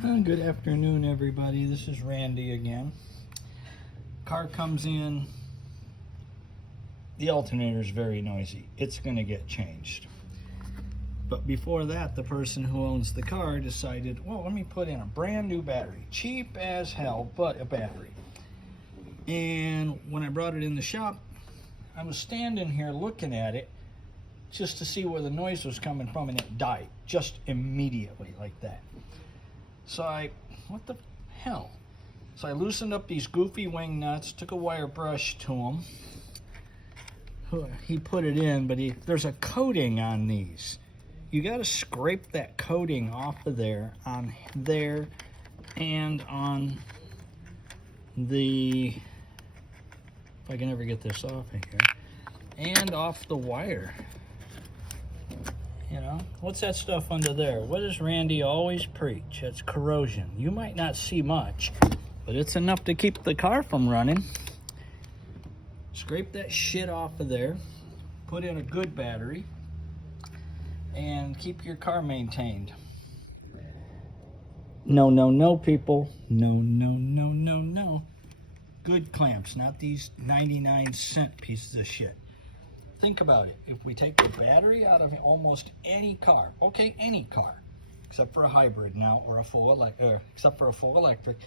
Good afternoon, everybody. This is Randy again. Car comes in. The alternator is very noisy. It's going to get changed. But before that, the person who owns the car decided, well, let me put in a brand new battery. Cheap as hell, but a battery. And when I brought it in the shop, I was standing here looking at it just to see where the noise was coming from, and it died just immediately like that. So what the hell? So I loosened up these goofy wing nuts, took a wire brush to them. He put it in, but there's a coating on these. You got to scrape that coating off of there, on there, and on the, if I can ever get this off of here, and off the wire. You know, what's that stuff under there? What does Randy always preach? It's corrosion. You might not see much, but it's enough to keep the car from running. Scrape that shit off of there, put in a good battery, and keep your car maintained. No, no, no, people. No, no, no, no, no. Good clamps, not these 99-cent pieces of shit. Think about it. If we take the battery out of almost any car, okay, any car, except for a hybrid now, or a full electric, except for a full electric,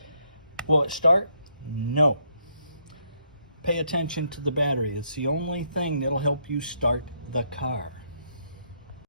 will it start? No. Pay attention to the battery. It's the only thing that'll help you start the car.